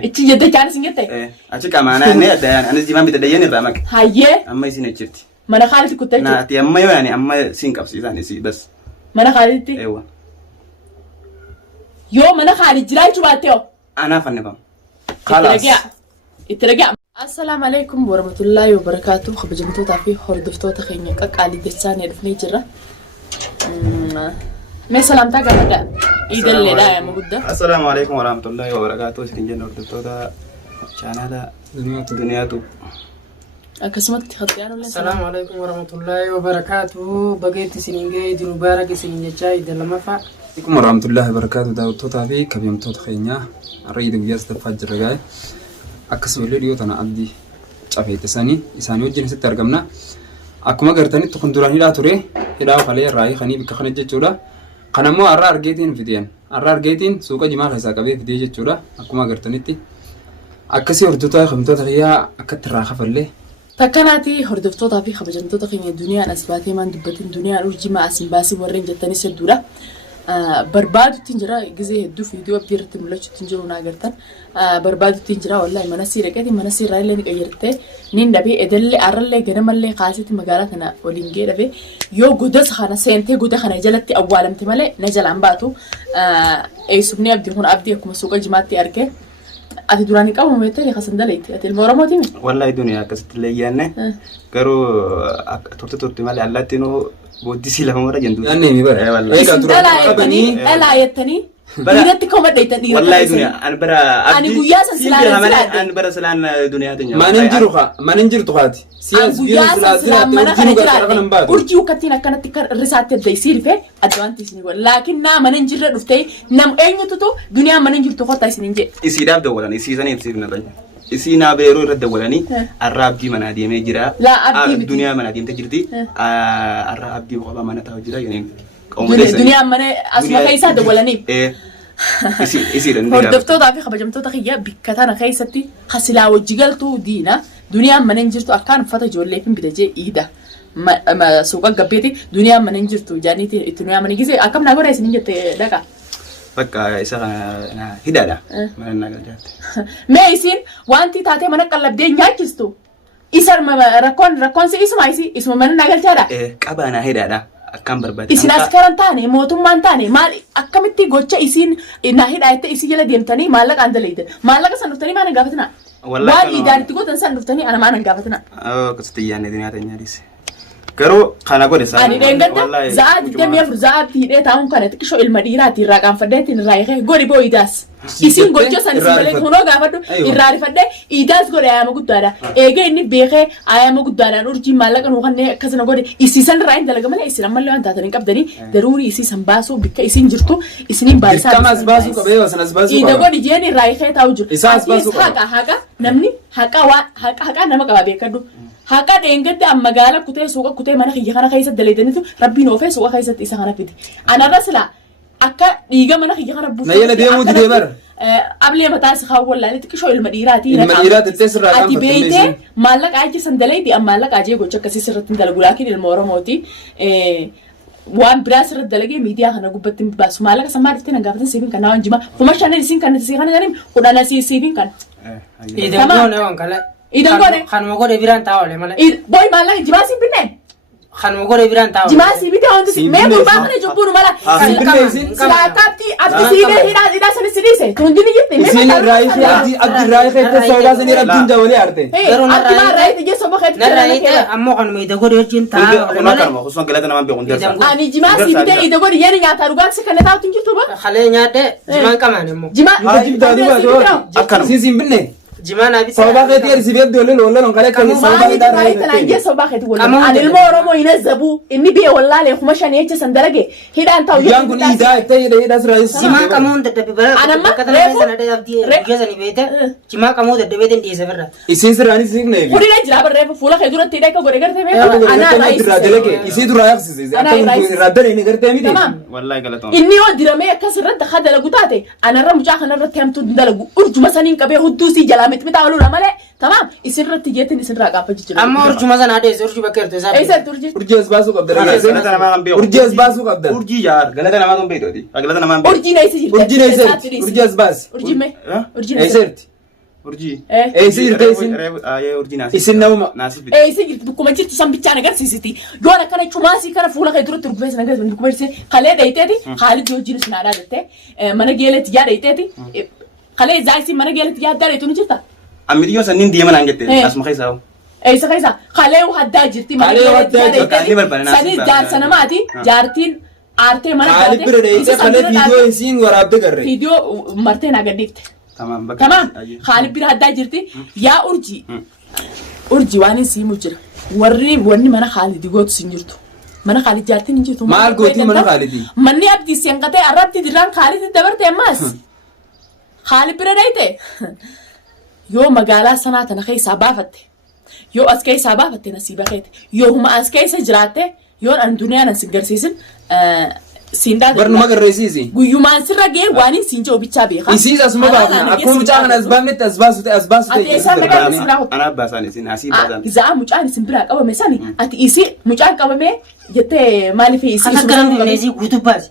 Ichi jette chaanis hin jette. Achi qaamaanaa inni addaan anis jimaan bitadayyan irraa maqe. Hayyee. Amma isin achirti. Mana Khalid kuttee. Naati amma yoo yaani amma siin qabsiisan isi bas. Mana Khalidti. Ewa. Yoo mana Khalid jiraa jechuu baatte yoo. Anaaf annifam. Khalaas. Itti dhagaa. Assalamu alaikum warahmatullahi wabarakatuh. Kabajamtootaa fi hordoftoota keenya qaqqaalii jechaa ni dhufnee jirra. Mee salaamtaa gaafadha. Iidalleedha yaa guddaa. Assalamu alaikum warahmatullahi wabarakatuh. Isin jenna hordoftoota chaanaala Duniyaatu. Akkasumatti khattiyaan ollee. Assalamu alaikum warahmatullahi wabarakatuh. Bageetti isiniin ga'ee jiru baara isiniin jechaa idda lamaffaa. Assalamu warahmatullahi wabarakatuh. Daawwattootaa fi kabajamtoota keenya har'a iidii guyyaa sadaffaa jirra gaa'e. Akkasumallee dhiyootana abdii cafeette isaanii wajjin asitti argamna. Akkuma gartanitti kun duraan hidhaa ture hidhaa kalee irraa kanii bikka kana jechuudha. Kan ammoo har'a argeetiin fideen har'a argeetiin suuqa jimaa keessaa qabee fidee jechuudha. Akkuma gartanitti akkasii hordoftoota kabajamtoota kiyyaa akkatti irraa kafallee. Takkanaati hordoftootaa fi kabajamtoota keenya duniyaan as baatee maan dubbatiin duniyaan urjimaa as hin baasii warreen jettanis hedduudha. Barbaadutti jira gizee hedduu fiidiyoo abdii irratti mul'achuutti jiru naa agartan barbaadutti jira wallahi mana sii dhaqeeti mana sii irraa illee ni qayyartee niin dhabee edellee arrallee ganamallee kaasitti magaalaa kana waliin gee dhabee yoo godas kana seentee goda kana jalatti awwaalamte malee na jalaan baatu eessumni abdii kun abdii akkuma suuqa jimaatti argee ati duraan hin qabamu jettee kasan daleetti ati ilma Oromooti mi? Wallahi duniyaa akkasitti illee yaanne garuu turte malee allaatti nuu boodisi lafa mara jendu. Anne mi bara. Eega duraan qabanii dhalaa yettanii dhiirratti koma dheeytan dhiirratti. Wallahi duniyaa an bara ani guyyaa san silaan an bara silaan duniyaa tanya. Manin jiru tuqaati. Guyyaa san silaan mana kana jiraate urjii ukkattiin akkanatti risaatti adda isii rifee addawanti isin godha. Laakiin naa manan jirra dhuftee nam eenyututu duniyaa manan jirtu kottaa isin jee. Isiidhaaf dawwalan isiisanii ibsiifna banya. Isi na beeru irra dawwalanii arra abdii mana deemee jira. Duniyaa mana deemtee jirti. Arra abdii qaba mana taa'u jira yookiin duniyaa mana asuma keessaa dawwalanii. Hordoftootaa fi kabajamtoota kiyya bikka tana keessatti hasilaa wajji galtuu diina duniyaan mana hin jirtu akkaan uffata ijoollee fi bitajee iida. Suuqa gabbeeti duniyaan mana hin jirtu jaaniiti itti duniyaan mana gisee akkam naa godha isin jette dhaqa. Bakka isa hidhaadha. Mana nagalchaatti. Mee isin wanti taatee mana qallabdee nyaachistu isa rakkoonsi isuma mana nagalchaadha. Qabaanaa hidhaadha. Akkam barbaade. Isin askaran taane mootummaan taane maal akkamitti gocha isin na hidhaa itti isi jala deemtanii maallaqaan daleeytan. Maallaqa san dhuftanii maal gaafatina? Waan iidaan itti gootan san dhuftanii ana maal gaafatina? Akkasitti yaanne duniyaa tanya dhiise. Garuu kana godhe saa. Ani deengadda za'aati damee afur za'aatti hidhee taa'uun kana xiqqishoo ilma dhiiraati irraa qaanfadheetti irraa hiikee godhi boo iidaas. Isin gocha san isin malee kunoo gaafadhu irraa rifadhee iidaas godhe ayyaama guddaadha. Eegee inni beekee ayyaama guddaadhaan urjii maallaqa nuu kannee akkasana godhe isiisan irraa hin dalaga malee isin ammallee waan taatan hin qabdanii daruurii isiisan baasuu bikka isin jirtu isiniin baay'isaa. Kamas baasuu qabee sanas baasuu qaba. Iida godhi jeen irraa hiikee taa'u jiru. Isaas baasuu qaba. Haqa namni haqa nama qaba beekadhu. Haqa deengadda magaala kutee suuqa kutee mana kiyya kana keessatti daleedanitu rabbiin oofee suuqa keessatti isa kana fide. Anarra sila akka dhiiga mana kiyya kana buufee. Nayyala deemuu didee bara. Ablee mataa isa kaawwallaan xiqqishoo ilma dhiiraati. Ilma dhiiraati itti sirraa ati beeytee maallaqa ajje san daleedi amma maallaqa ajjee gocha akkasii sirratti hin dalagu laakiin ilma Oromooti. Waan biraa sirratti dalagee miidiyaa kana gubbatti baasu maallaqa san maal dhuftee nagaafatan siifin kan waan jima kuma shanan isin kan isin kana jedhanii kudhan siifin kan. Idan gode. Kanuma gode biraan taa'ole malee. Boy maallaqa jimaa si binne. Kanuma gode biraan taa'ole. Jimaa si binne wanti mee gurbaa kana jubbuun mala. Silaataatti abdi siibee hidhaa sana sidiise. Tundi ni jirti. Isin raayii abdi raayii keessa sodaa sanii rabbiin dabalee arte. Abdi maa raayii tijjee soba keetti. Narraayii ammoo kanuma ida gode wajjin taa'ole malee. Osoo galata namaan beekuun jirta. Ani jimaa si binne ida gode yeni nyaataa dhugaatti kana taa'utu hin jirtu ba. Halee nyaadde jimaan qamaan immoo. Jimaa. Akkanuma. Sisin binne. Jimana bisa. Soba keti ya risibi dole lola non kale kali soba keti kali tanaje soba keti wala. Anil mo Oromo inazabu inni biye wallahi kuma shani yace sandalage hidan taw yangu ni ida ite ida srais. Jima kamu dadda bibara. Anamma sanade abdi geza ni bete. Jima kamu dadda bete ndi severra. Isin sirani signe. Kuri le jira barre fula khedura tida ka gore garte me. Ana rais. Isi dura yak sisi. Ata radda ni garte mi de. Wallahi galaton. Inni wadirame kasrat khadala gutate. Ana ramuja khana ratamtu dalagu urjuma sanin kabe hudusi jala متعالوا لا ملا تمام يصير رتجيتين يصير راقة فجتة أما أرجو مثلا هذا يصير أرجو بكرة تزاب أي سر ترجي أرجي أسباسو قبل أرجي أسباسو قبل أرجي يار قلت أنا ما كم بيتودي قلت أنا ما أرجي نايسير أرجي نايسير أرجي أسباس أرجي مي أرجي نايسير urjii Eessi jirte isin? urjii naasif Isin nama. naasif Eessi jirti bakkuma jirtu san bichaan agarsiisiti. Yoon akkana cumaasii kana fuula kee duratti rukufee sana agarsiisu bakkuma jirti kalee dhayiteeti haalli wajjin sun aadaa jettee mana geeletti yaa dhayiteeti kalee zaayisii mana geeletti yaa addaa dhaytu ni jirta. ammiyyoo sanniin deeman hangette asuma keessaa Eessa keessa kalee haddaa jirti mana geeletti sanii jaarsa namaati jaartiin aartee mana Haalli bira dheeysa kalee viidiyoo isiin waraabde garre. viidiyoo martee naa gadhiifte. tamam bakka Tamam haalli bira haddaa jirti yaa urjii waan isiimu jira wanni mana Khaalid gootu sin jirtu mana Khaalid jaartiin hin jirtu Maal gootii mana Khaalidii? manni abdii seenqatee arrabti dirraan Khaalid dabarte ammas Khaalid bira dhayte yoo magaalaa sanaa tana keessaa baafatte yoo as keessaa baafatte nasiiba keete yoo huma as keessa jiraatte yoo an duniyaan as garsiisin siindaa Barnuma garreessiisi. guyyumaan sirra gee waan siin jiru bichaa beeka Isiis asuma baafna. Akkuma mucaa kana as baafnetti as baasute as baasute. Ati eessaa maqaa isaa hojii anaaf baasaan isin asii baasaan Zaa mucaan isin biraa qabame sani ati isi mucaan qabame jettee maaliif isi Kan akkanam bineensi guutuu baase.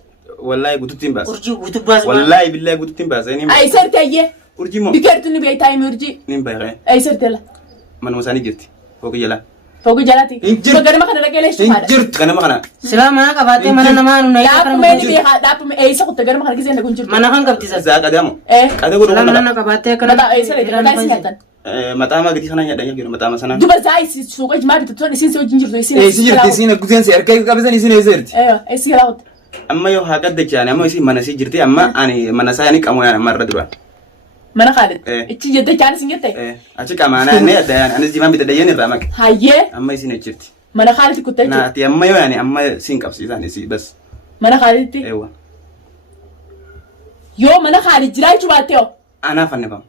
wallahi gututtiin baas Urjii guutuu baase. wallahi billahi gututtiin baas ay sartayye urjii moo bikertu ni beeytaa imi urji nin bayre ay sartela manuma isaanii jirti fooqi jala fogu jalati Injir- ganama kana dhaqee leeshu Hin haadha jirtu. ganama kana Silaa mana qabaatee mana namaa nu na dhaabbumee ni beekaa dhaabbumee eeysa kutte ganama kana gisee kun jirtu Mana kan qabdisa. zaa qadamu qada Silaa godhu mana qabaatee kana. mataa eeysa leete mataa isin yaatan maxaama gadi sana nyaadha jiru maxaama sana duba zaa isi suuqa jimaa bitatoon isin si wajjin jirtu isin Eessi jirti isiin akkuseen si harka qabisan isiin eessa jirti? eessi galaa amma yoo haa gaddachaane amma isin mana sii jirti amma ani mana isaa ni qamoo yaan amma irra dura mana Khaalid Eh. ichi jette jaan isin jette achi qamaanaa inni addayaan anis jimaan bitadayyan irraa maqe hayyee amma isin achirti mana Khaalid kutte jirtu naati amma yoo yaani amma siin qabsiisaan isii bas mana Khaaliditti eewa yoo mana Khaalid jiraachuu baatte yoo anaa fannifam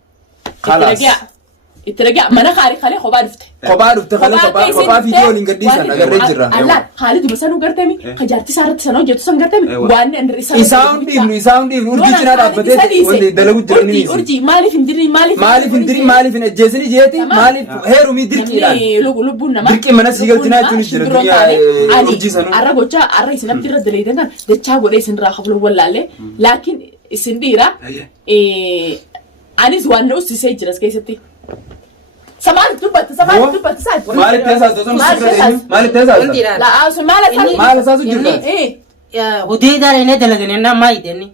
itti dhagaa mana Khaalid kalee kophaa dhufte Kophaa dhufte kalee kophaa viidiyoo waliin gadhiisan agarree jirra. Allaan Khaalid masanuu gartemi kajaartii isaa irratti sana hojjetu san gartemi waan inni isaa Isaa hundi urjii cinaa dhaabbatee wanti dalagu jira ni miisi. urjii maaliif hin dirii Maaliif hin dirin maaliif hin ajjeesini jeeti maaliif heerumii dirqiidhaan. lubbuun namaa Dirqii mana sii galchinaa jechuunis jira duniyaa urjii sanuu. arra gochaa arra isin abdii irra daleedan kan dachaa godhee isin irraa hafuu wallaalle laakiin isin dhiira anis waan na ussisee jiras keessatti. Samaal dubbatti saati. Maaliif teessaa osoo maaliif teessaa? Maal isaasu jirta? Hojii daaree dalaganii na maa hidhanni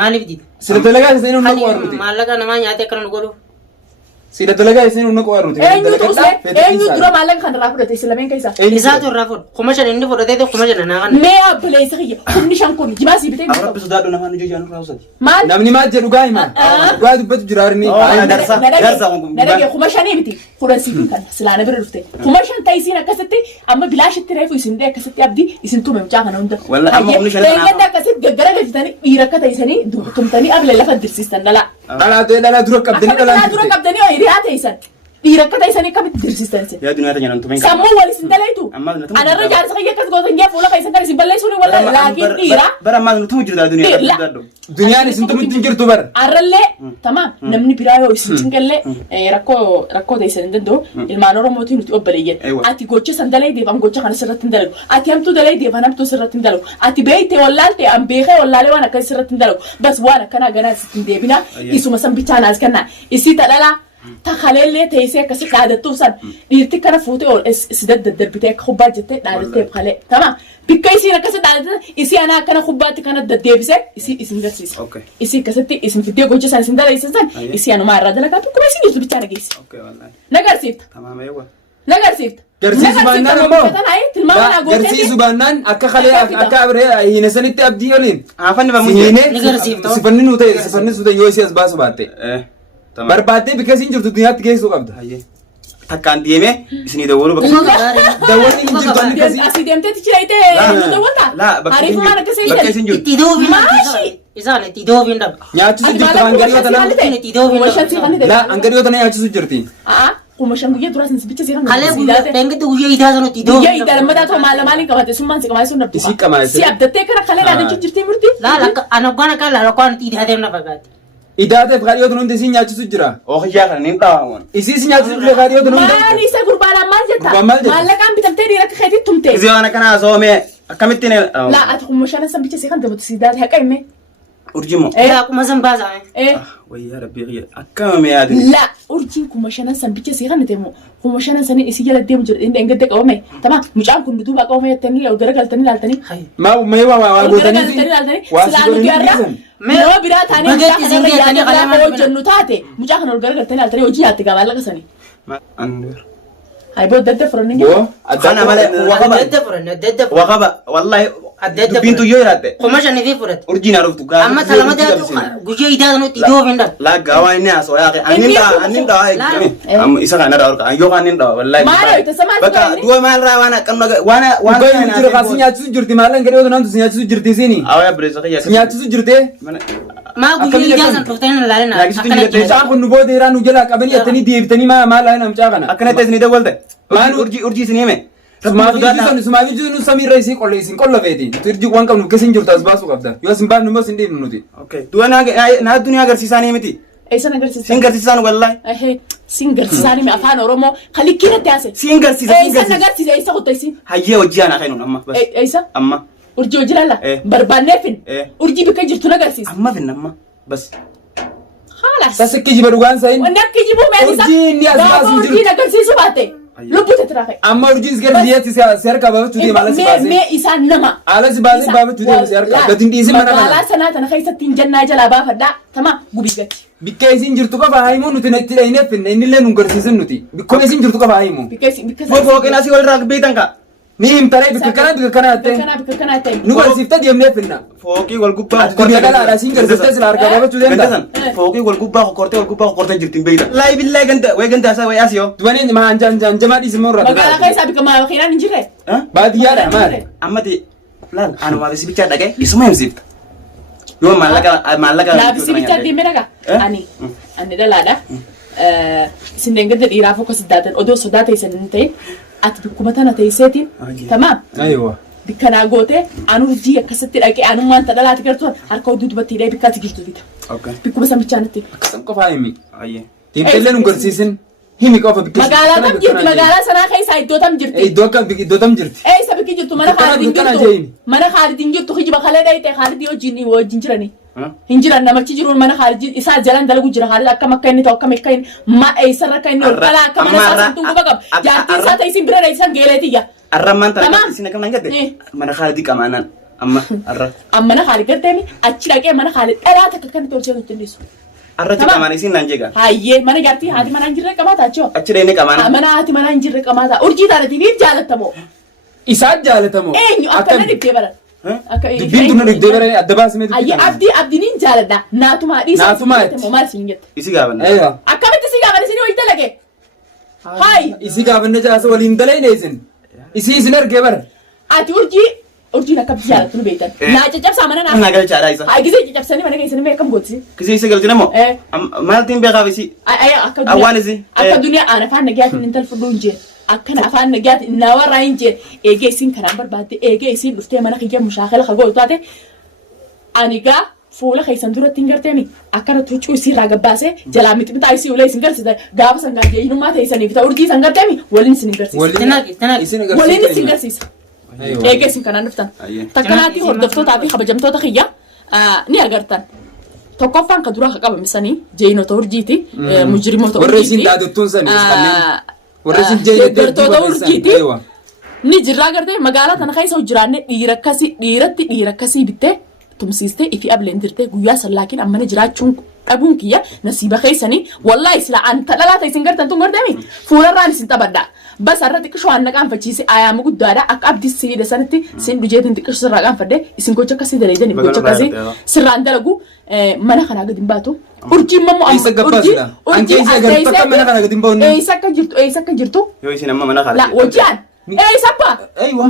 maaliif dida? Sida dalagaa isiin humna qo'arruti. Maallaqa namaa nyaatee akkana nu godhu. Sida dalagaa isiin humna qo'arruti. Eenyu dura maallaqa kan irraa fudhate islameen keessaa. Isaatu irraa fudhu. Kuma shan inni fudhatee kuma shan naa kan. Mee abbileessa kiyya humni shan kun jimaa sii bitee. Arabbi sodaadhu namaan ijoo jaanu raawusati. Maal? Namni maal jedhu gaa hima. Gaa dubbatu jiraarni. Nadage kuma shanii miti kudhan sii kan silaana bira dhufte. Kuma shan ta'e isiin akkasitti amma bilaashitti reefu isin dee akkasitti abdii isin tume mucaa kana hunda. Wallahi amma humni shan kanaaf. Eeyyatti akkasitti gaggara galchitanii dhiira akka ta'isanii tumtanii ablee lafa dirsiistan dhalaa. Dhalaa dura qabdanii Dhalaa dura qabdanii hiriyaa ta'isanii. Dhiira akka ta'isanii akkamitti dirsiistan isin. yaa dunyaa tanyaan tumen Sammuu wal isin dalaytu. Anarra jaarsa kiyya akkas gootan jaa fuula keessan kan isin balleessuun walla laakiin dhiira. bara ammaa nutumu jirta duniyaa sodaadhu Duniyaan isin tumutti hin jirtu bara. Arrallee tamam namni biraa yoo isin cinqallee rakkoo ta'isanii hin danda'u ilmaan oromootiin nuti obboleeyyan. Ati gocha san dalee deefan gocha kana sirratti hin dalagu. Ati hamtuu dalee deefan hamtuu sirratti hin dalagu. Ati beeytee wallaalte an beekee wallaalee waan akkasii sirratti hin dalagu. Bas waan akkanaa ganaa sitti hin deebina isuma san bichaan as kennaa isii tadhalaa. Takaleellee teessee akkasii dhaadattuuf san dhiirti kana fuutee ol si daddarbitee akka kubbaa jettee dhaadattee kalee tamam bikka isiin akkasii dhaadatte isii anaa akkana kubbaatti kana deddeebisee isii isin garsiisa isii akkasitti isin fiddee gocha san isin dalaysan san isii anumaa irraa dalagaa tokkuma isin jirtu bichaa nageessa nagarsiifta nagarsiifta. Garsiisu baannaan ammoo garsiisu baannaan akka kalee akka abree hiina sanitti abdii oliin. Afanni bamu sifanni nu ta'e sifanni su ta'e yoo isii as baasu baatte. Barbaaddee bikka isiin jirtu duniyaatti geessuu qabda. Takkaan deemee isinii dawwaluu bakka dawwalli hin jirtu anni kasii. Asii deemtee tichi dhayitee dawwalta. Hariifumaan akkasii bakka isin jirtu. Itti doobiin dhabde isaan itti doobiin dhabde. Nyaachisu jirtu hangarii tanaa. Itti doobiin dhabde. Laa hangarii tanaa nyaachisu jirti. Kuma shan guyyaa duraas nisi bicha seekan. Kalee guyyaa dheengatti guyyaa idaa sanatti iddoo. Guyyaa idaa lammataa ta'u maal lamaaniin qabate summaan si qamaa sun dhabdu. Isii qamaa si abdattee kana kalee dhaadachuu jirtii murti. Laala anabbaana kan laala kwaan itti idaa deemna fakkaate. Idaateef kaadhiyootu hundi isiin nyaachisu jira. Ookiyyaa kana niin dhaawaman. Isiis nyaachisu illee kaadhiyootu hundi. Maali isa gurbaadhaan maal jetta? Gurbaan maal jetta? Maallaqaan bitamtee dhiira akka keetii tumte. Isii waan akkanaa soomee akkamittiin Laa ati kuma shanan san bicha seekan dabatu si daate haqa himme. urjimoo. Akkuma san baasame. Wayyaa rabbii xiyya akkama mi'aadini. Laa urjiin kuma shanan san bicha si kan temo kuma shanan san isi jala dem jir inde ngade qawme tama mucaan kun duba qawme tan la udara galtani laltani ma may wa godani silaanu diarra me no bira tani jannu taate mucaan kun udara galtani laltani oji yaatti gabala kasani hay bo dadda froningi أنا مالي وقبة والله بنتو يورات قماشة نذيف فرد أرجينا رفتو قال أما سلامة جوجي إذا نو تيجوا فينا لا قاوي الناس ويا أخي أنين دا أم إسحاق أنا داور كان يوم أنين دا والله ما له تسمع بكا دوا مال را وانا جرو قاسين ياتسو جرتي مالن كده ودنا نتو ياتسو جرتي سيني أو يا بريزة يا ياتسو جرتي ما جوجي إذا نتوفتين لالنا مشاق النبوة إيران وجلا قبل يتني ديفتني ما لنا مشاقنا أكنت تزني ده ولده ما أرجي سنيمه Sumafi junu samir raisi kolla feti. Turji wan kam kesin jurta asbasu qabda. Yo simban numo sindi nuti. Okay. Dua na dunia agarsiisani miti. aysan agarsiisan singarsiisan wallahi ahe singarsiisan mi afaan oromo khalikina taase singarsiisan aysan agarsiisan aysan qotaysi hayye wajjana khayno amma bas aysan amma urji wajilala barbaanefin urji bika jirtu nagarsiis amma fin amma bas خلاص بس كيجي بدوان ساين ونك كيجيبو ماليسا urji ni asbas urji nagarsiisu baate lubbu tetrafe amma urji isgar diyati serka baba tudi malas base me isan nama ala base baba tudi serka gadin disi mana ala sanata na khaysati janna jala ba fada tama gubigati bikaysin jirtu ka bahaymo nuti netti dayne finne inni le nungarsiisin nuti bikoysin jirtu ka bahaymo bikaysin fo kena si wal rak betanka ni imtare bikana te nugarsifta diyemne finna foki wal gubba korte dala ala singarsifta sila arka baba tudi enda foki wal gubba korte jirtin beita lay billahi ganda way ganda sa way asyo duwane ma anjan jama di simon rat magala kaysa bikama khiran injire badiya da mar amati lan anu ma bisi bicara dage isuma imsif yo malaga la bisi bicara di meraga ani dalada sindenga de ira fokus datan odo sodata isenente at bikumatana taysetin tamam aywa bikana gote anu ji akasatti dake anu man tadalat gartu harka udud batti dai bikati girtu bita okay bikuma samichanati kasam ko fahimi ayye timpelle nungarsiisin himi ko fa bikki magala tam jirti magala sana kaysa iddotam jirti iddotam jirti sabiki jirtu mana khalidin jirtu khijiba khale dai te khalidi wajini wajinjirani hinjiran namachi jirun mana khalidi isa jalan dalagu jira khalid akka makkaini to akka makkaini ma aysa rakaini kala akka mana sasantu gubagab jati sa ta isin bira isan geletiya arraman tara isina kam nangate mana khalidi kamanan amma na khalid gartemi achi dake mana khalid era ta kakkan to che gutindisu arrati kamana isin nanjega hayye mana garti hadi mana injirre kamata acho achi dai kamana mana hati mana injirre kamata urji darati ni jalatamo isa jalatamo akka na dibte bara akka bintu na dibte bara adabas me ayye abdi nin jalada natuma di natuma mo mar singet isi gaban aywa akka bitti si gaban sini oyta lage hay isi gaban ja so walin dalay ne isi isner gebar ati urji na kabja tunu beitan na jajab samana na gal chara isa ay gize jajab sani mana kaysani me kam gotsi kisi isa gal dinamo maltin be gabisi ay akka awanisi akka dunya ana fa na gyat nintal fudunje akka na fa na gyat na warainje ege sin kana barbade ege sin dufte mana khiya mushakhal khago tate aniga fuula khaysan dura tingarteni akka na tuchu si raga base jala mitmita ay si ulay singar sida gaba sangaje inuma taysani fita urji sangartemi walin singarsi walin singarsi eege sin kana nuftan takkanati hordoftoota fi kabajamtoota khiyya ni agartan tokkoffaan ka dura qabamisanii jeenota urjiiti mujrimoota urjiiti warra isin daadottuun sani warra isin jeenota urjiiti ni jirraa gartee magaalaa tana keessa jiraanne dhiira akkasii bittee tumsiiste ifi ableen dirtee guyyaa san laakiin ammana jiraachuun dhabuun kiyya nasiiba keessanii wallaahi sila anta dhalaata isin gartan tun gardami fuularraan isin taphadha bas irra xiqqisho waan naqaanfachiise ayyaama guddaadha akka abdii sibiida sanitti sin dhujeetiin xiqqisho sirraa qaanfadhe isin gocha akkasii daleedani gocha akkasii sirraan dalagu mana kanaa gadi hin baatu urjiin mammoo eessa akka jirtu yoo isin amma mana la wajjaan sabba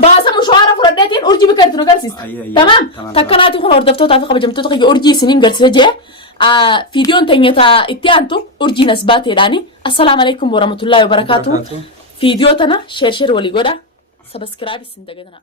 baasa mushaara fudhadheetiin urjii bika irratti nu agarsiista tamam takkanaati kun hordoftootaa fi kabajamtoota kiyya urjii isiniin garsiisa jee fiidiyoon teenyata itti aantu urjiin as baateedhaani assalaamu alaikum warahmatullaahi wabarakaatu fiidiyoo tana sheer walii godha sabaskiraayib isin dagatana